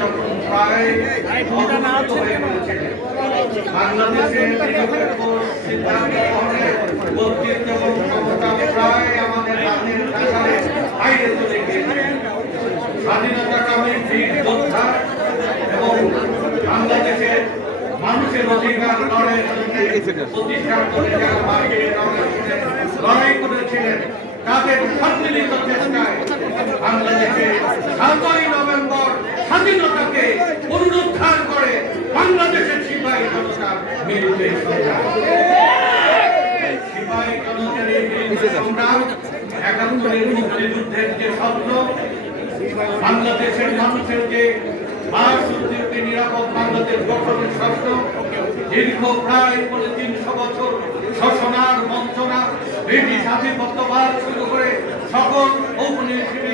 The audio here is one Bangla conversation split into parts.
যখন প্রায় অবনত হয়ে পড়েছিলেন, বাংলাদেশের নিরপেক্ষ সিদ্ধান্ত গ্রহণের কর্তৃত্ব এবং ক্ষমতা প্রায় আমাদের হাতের নাগালে বাইরে চলে গিয়েছে, স্বাধীনতাকামী বীর যোদ্ধা এবং বাংলাদেশের মানুষের অধিকার প্রতিষ্ঠান করে যারা মাটির লড়াই করেছিলেন, তাদের সম্মিলিত চেষ্টায় বাংলাদেশে 7ই নভেম্বর স্বাধীনতাকে পুনরুদ্ধার করে বাংলাদেশের সিপাহী জনতার বিরুদ্ধে সিপাহী জনতার সংগ্রাম, ৭১-এর মুক্তিযুদ্ধের যে স্বপ্ন, বাংলাদেশের মানুষের যে বাসুদেবকে নিরাপদ বাংলাদেশ গঠনের স্বপ্ন, দীর্ঘ প্রায় ৩০০ বছর শোষণার বঞ্চনা, ব্রিটিশ আধিপত্যবাদ শুরু করে সকল ঔপনিবেশিক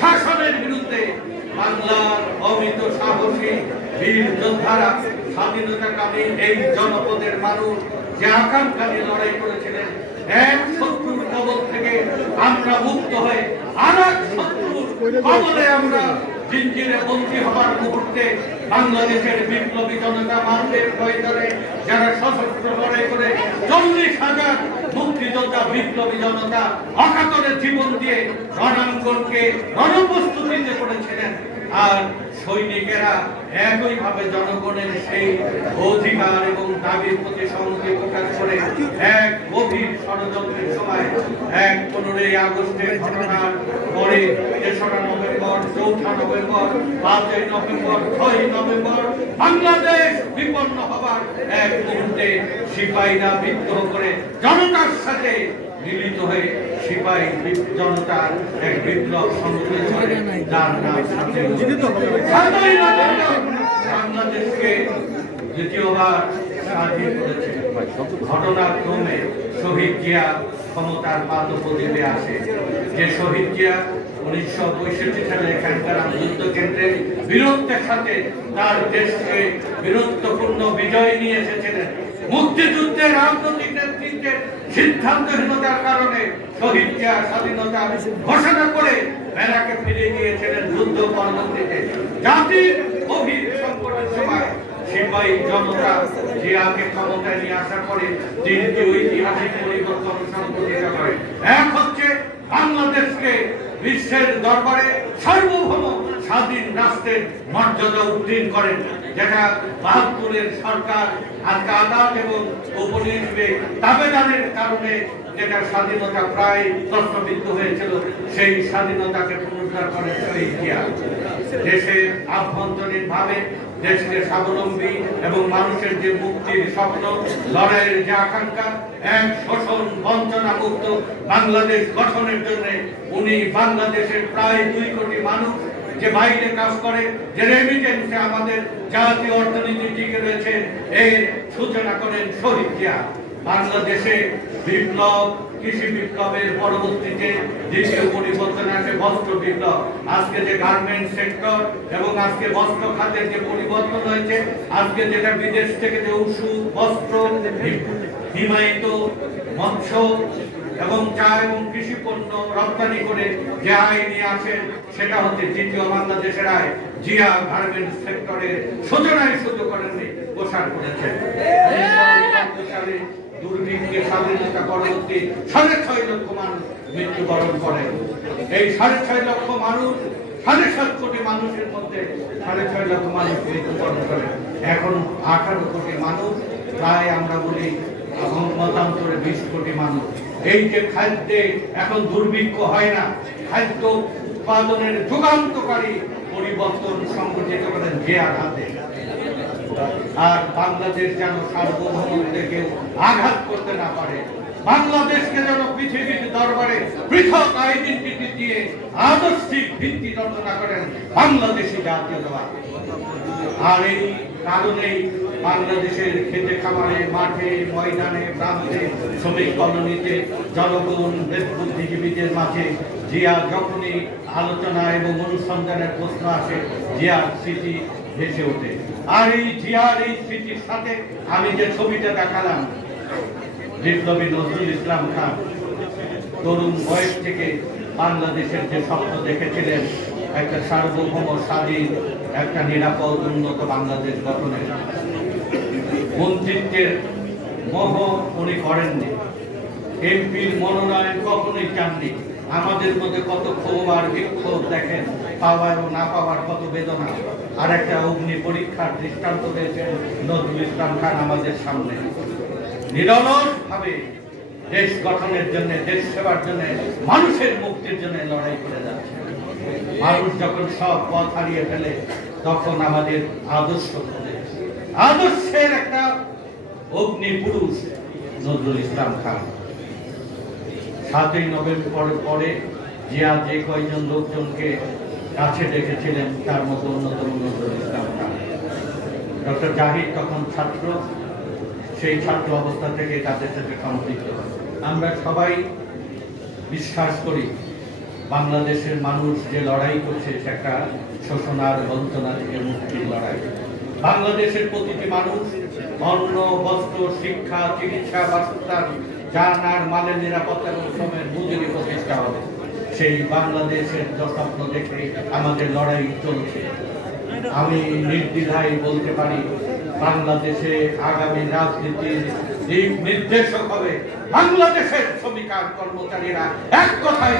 শাসনের বিরুদ্ধে বাংলার অমিত সাহসী বীর যোদ্ধারা, স্বাধীনতাকামী এই জনপদের মানুষ যে আকাঙ্ক্ষা নিয়ে লড়াই করেছিলেন, এক শত্রুর কবল থেকে আমরা মুক্ত হয়ে আর এক শত্রুর কবলে আমরা জিঞ্জিরে বন্দী হবার মুহূর্তে বাংলাদেশের বিপ্লবী জনতা মানুষের প্রয়োজনে যারা সশস্ত্র লড়াই করে ৪০,০০০ মুক্তিযোদ্ধা বিপ্লবী জনতা অকাতরে জীবন দিয়ে রণাঙ্গনকে রণপ্রস্তুতিতে করেছিলেন, আর সৈনিকেরা একইভাবে জনগণের সেই অধিকার এবং দাবির প্রতি সংহতি প্রকাশ করে এক গভীর ষড়যন্ত্রের সময় ১ আগস্টের ঘটনার পরে ৩রা নভেম্বর, ৪ঠা নভেম্বর, ৫ই নভেম্বর, ৬ই নভেম্বর বাংলাদেশ বিপন্ন হবার এক মুহূর্তে সিপাহীরা বিদ্রোহ করে জনতার সাথে মিলিত হয়ে সিপাহী জনতার এক বিপ্লব সংগঠিত করে, যার নাম বাংলাদেশকে দ্বিতীয়বার স্বাধীন করেছে। ঘটনাক্রমে শহীদ জিয়া ক্ষমতার পাদপ্রদীপে আসে। যে শহীদ জিয়া ১৯৬৫ সালে এখানকার যুদ্ধ কেন্দ্রে বীরত্বের সাথে তার দেশকে বীরত্বপূর্ণ বিজয় নিয়ে এসেছিলেন, মুক্তিযুদ্ধের রাজনৈতিক নেতৃত্বের সিদ্ধান্তহীনতার কারণে শহীদ জিয়া স্বাধীনতা ঘোষণা করে বেলাকে ফিরে গিয়েছিলেন যুদ্ধ পরবর্তীতে। জাতির গভীর সংকটের সময় সিপাহী জনতা জিয়াকে ক্ষমতায় নিয়ে আসার পরে ৩টি ঐতিহাসিক পরিবর্তন সংঘটিত করে। এক হচ্ছে বাংলাদেশকে বিশ্বের দরবারে সার্বভৌম স্বাধীন রাষ্ট্রের মর্যাদা উত্তীর্ণ করেন, যেটা ৭২-এর সরকার আদালত এবং উপনিবেশিক দাবেদারের কারণে যেটা স্বাধীনতা প্রায় প্রশ্নবিদ্ধ হয়েছিল, সেই স্বাধীনতাকে পুনরুদ্ধার করেন শহীদ জিয়া। দেশের আভ্যন্তরীণ ভাবে দেশকে স্বাবলম্বী এবং মানুষের যে মুক্তির স্বপ্ন, লড়াইয়ের যে আকাঙ্ক্ষা, এক শোষণ বঞ্চনা মুক্ত বাংলাদেশ গঠনের জন্য উনি বাংলাদেশের প্রায় ২ কোটি মানুষ যে বাইরে কাজ করে, যে রেমিটেন্সে আমাদের জাতীয় অর্থনীতি টিকে রয়েছে, এর সূচনা করেন শহীদ জিয়া। বাংলাদেশে বিপ্লব, কৃষি বিপ্লবের পরবর্তীতে দ্বিতীয় পরিবর্তন আসে বস্ত্র বিপ্লব। আজকে যে গার্মেন্টস সেক্টর এবং আজকে বস্ত্র খাতের যে পরিবর্তন হয়েছে, আজকে যেটা বিদেশ থেকে যে ওষুধ, বস্ত্র, হিমায়িত মৎস্য এবং চা এবং কৃষি পণ্য রপ্তানি করে যে আয় নিয়ে আসেন, সেটা হচ্ছে দ্বিতীয় বাংলাদেশের আয়। জিয়া গার্মেন্টস সেক্টরের সূচনায় শুরু করেননি, প্রসার করেছেন। দুর্ভিক্ষে স্বাধীনতা পরবর্তী ৬.৫ লক্ষ মানুষ মৃত্যুবরণ করে। এই ৬.৫ লক্ষ মানুষ, ৭.৫ কোটি মানুষের মধ্যে ৬.৫ লক্ষ মানুষ মৃত্যুবরণ করে। এখন ১৮ কোটি মানুষ, প্রায় আমরা বলি মতান্তরে ২০ কোটি মানুষ। এই যে খাদ্যে এখন দুর্ভিক্ষ হয় না, খাদ্য উৎপাদনের যুগান্তকারী পরিবর্তন সংঘটিত করেন জিয়ার হাতে। আর বাংলাদেশ যেন সার্বভৌমত্বে কেউ আঘাত করতে না পারে, বাংলাদেশকে যেন পৃথিবীর দরবারে পৃথক আইডেন্টিটি দিয়ে আদর্শিক ভিত্তি রচনা করেন বাংলাদেশি জাতীয়তাবাদ। আর এই কারণেই বাংলাদেশের খেতে খামারে, মাঠে, ময়দানে, প্রান্তে, শ্রমিক কলোনিতে, জনগণ, বুদ্ধিজীবীদের মাঝে জিয়া যখনই আলোচনা এবং অনুসন্ধানের প্রশ্ন আসে, জিয়ার স্মৃতি ভেসে ওঠে। আর এই জিয়ার এই স্মৃতির সাথে আমি যে ছবিটা দেখালাম, বিপ্লবী নজরুল ইসলাম খান তরুণ বয়স থেকে বাংলাদেশের যে স্বপ্ন দেখেছিলেন, একটা সার্বভৌম স্বাধীন একটা নিরাপদ উন্নত বাংলাদেশ গঠনের মন্ত্রিত্বের মোহ উনি করেননি। এমপির মনোনয়ন কখনোই চাননি। আমাদের মধ্যে কত ক্ষোভ আর বিক্ষোভ দেখেন, পাওয়া এবং না পাওয়ার কত বেদনা। আর একটা অগ্নি পরীক্ষার দৃষ্টান্ত রয়েছেন নজরুল ইসলাম খান আমাদের সামনে। নিরলসভাবে দেশ গঠনের জন্য, দেশ সেবার জন্য, মানুষের মুক্তির জন্য লড়াই করে যাচ্ছে। মানুষ যখন সব পথ হারিয়ে ফেলে তখন আমাদের আদর্শ খোঁজে। আদর্শের একটা অগ্নি পুরুষ নজরুল ইসলাম খান। 7ই নভেম্বর পরে জিয়া যে কয়জন লোকজনকে কাছে ডেকেছিলেন তার মধ্যে অন্যতম নজরুল ইসলাম খান। ডক্টর জাহিদ তখন ছাত্র, সেই ছাত্র অবস্থা থেকে তাদের সাথে সম্পৃক্ত। আমরা সবাই বিশ্বাস করি বাংলাদেশের মানুষ যে লড়াই করছে সেটা শোষণার বঞ্চনা থেকে মুক্তির লড়াই। বাংলাদেশের প্রতিটি মানুষ অন্ন, বস্ত্র, শিক্ষা, চিকিৎসা, বাসস্থান, যান আর মালের নিরাপত্তা এবং শ্রমের মজুরি প্রতিষ্ঠা হবে। সেই বাংলাদেশের স্বপ্ন দেখে আমাদের লড়াই চলছে। আমি নির্দ্বিধায় বলতে পারি বাংলাদেশে আগামী রাজনীতির দিক নির্দেশক হবে বাংলাদেশের শ্রমিক আর কর্মচারীরা এক কথায়